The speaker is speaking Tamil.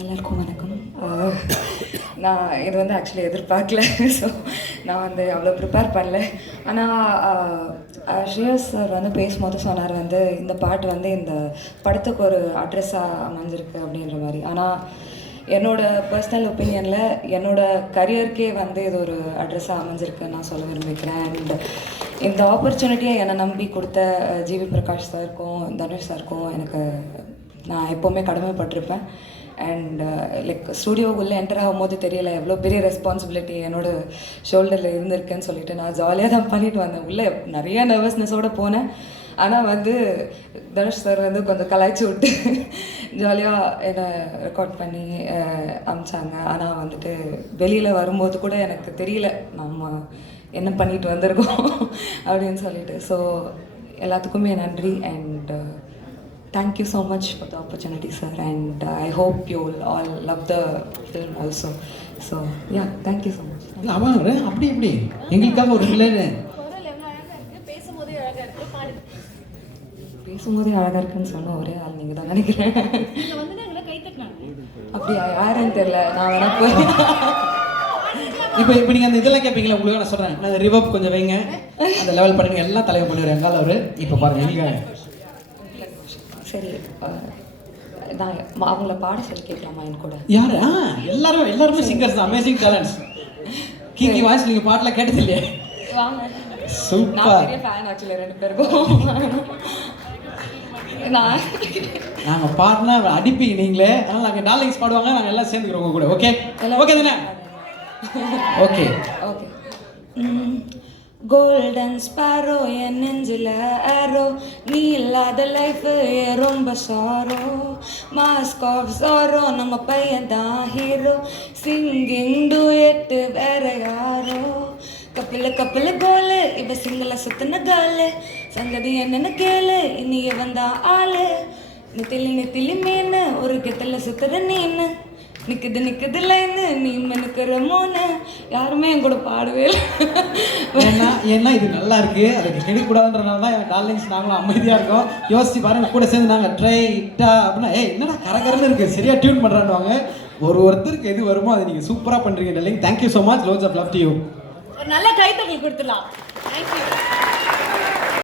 எல்லாருக்கும் வணக்கம். நான் இது வந்து ஆக்சுவலி எதிர்பார்க்கல. ஸோ நான் வந்து அவ்வளோ ப்ரிப்பேர் பண்ணல. ஆனால் ஸ்ரேயஸ் சார் வந்து பேசும்போது சொன்னார் வந்து இந்த பாட்டு வந்து இந்த படத்துக்கு ஒரு அட்ரெஸ்ஸாக அமைஞ்சிருக்கு அப்படின்ற மாதிரி. ஆனால் என்னோடய பர்சனல் ஒப்பீனியனில் என்னோடய கரியருக்கே வந்து இது ஒரு அட்ரெஸ்ஸாக அமைஞ்சிருக்குன்னு நான் சொல்ல விரும்பிக்கிறேன். அண்ட் இந்த ஆப்பர்ச்சுனிட்டியை என்னை நம்பி கொடுத்த ஜிவி பிரகாஷ் சாருக்கும் தனுஷ் சாருக்கும் எனக்கு நான் எப்போவுமே கடமைப்பட்டிருப்பேன். அண்ட் லைக் ஸ்டூடியோக்குள்ளே என்டர் ஆகும்போது தெரியல எவ்வளோ பெரிய ரெஸ்பான்சிபிலிட்டி என்னோடய ஷோல்டரில் இருந்திருக்குன்னு சொல்லிட்டு நான் ஜாலியாக தான் பண்ணிட்டு வந்தேன். உள்ளே நிறைய நர்வஸ்னஸோடு போனேன். ஆனால் வந்து தனுஷ் சார் வந்து கொஞ்சம் கலாய்ச்சி விட்டு ஜாலியாக என்னை ரெக்கார்ட் பண்ணி அமிச்சாங்க. ஆனால் வந்துட்டு வெளியில் வரும்போது கூட எனக்கு தெரியல நம்ம என்ன பண்ணிட்டு வந்திருக்கோம் அப்படின்னு சொல்லிட்டு. ஸோ எல்லாத்துக்குமே நன்றி. And thank you so much for the opportunity, sir, and I hope you will all love the film also. So yeah, thank you so much. ஆமாங்க, அப்படி இப்படி எங்களுக்காக ஒரு இல்லைன்னு பேசும்போதே அழகாக இருக்குன்னு சொன்ன ஒரே ஆள் நீங்கள் தான் நினைக்கிறேன். அப்படியா? யாருன்னு தெரியல. நான் வேணா போய் இப்போ நீங்கள் அந்த இதெல்லாம் கேட்பீங்களா? உங்களுக்கு நான் சொல்கிறேன், நான் ரிவர்ப் கொஞ்சம் வைங்க, அந்த லெவல் பண்ணுங்க, எல்லாம் தலைவர் பண்ணிடுறேன் எங்கால அவர். இப்போ பாருங்கள் எங்களுக்காக. சரி, நான் அவங்கள பாட சொல்லி கேட்கலாமா என் கூட? யாரு? எல்லாருமே சிங்கர்ஸ் தான், அமேசிங் டேலண்ட்ஸ். கீகி வாய்ஸ் நீங்கள் பாட்டில் கேட்டது இல்லையா? வாங்க, சூப்பர். நான் பெரிய ஃபேன் ஆக்சுவலி ரெண்டு பேருக்கும். நாங்கள் பாடினா அடிப்பீங்க நீங்களே, அதனால் நாங்கள் டார்லிங்ஸ் பாடுவாங்க, நாங்கள் எல்லாம் சேர்ந்துக்கிறோம் உங்க கூட. ஓகே ஓகே தானே? Okay okay. கோல்டன் ஸ்பாரோ என் நெஞ்சில் ஆரோ, நீ இல்லாத லைஃப் ரொம்ப சாரோ, மாஸ்க் ஆஃப் சாரோ நம்ம பையன் தான் ஹீரோ, சிங்கிங் டூயட் வேற யாரோ, கப்பில கோலு இவ சிங்கிள சுத்தின காலு, சங்கதி என்னன்னு கேளு இனி வந்தா ஆளு, நெத்திலி மீன் ஒரு கெத்தல சுத்துற நீனு, நிக்குது லைன்னு நீ மெனுக்கிற மூணு, யாருமே என் கூட பாடவே இல்லை. ஏன்னா இது நல்லா இருக்கு, அதுக்கு கெடுக்கூடாதுன்றனால தான் டார்லிங்ஸ் நாங்களும் அமைதியாக இருக்கோம். யோசிச்சு பாருங்க, கூட சேர்ந்து நாங்கள் ட்ரைட்டா அப்படின்னா என்னடா கரகரன்னு இருக்கு, சரியா டியூன் பண்ணுறான்னுவாங்க. ஒருத்தருக்கு எது வருமோ அதை நீங்கள் சூப்பராக பண்ணுறீங்க darling. Thank you so much. Lots of love to you. ஒரு நல்ல கைத்தட்டல் கொடுத்துடலாம். தேங்க்யூ.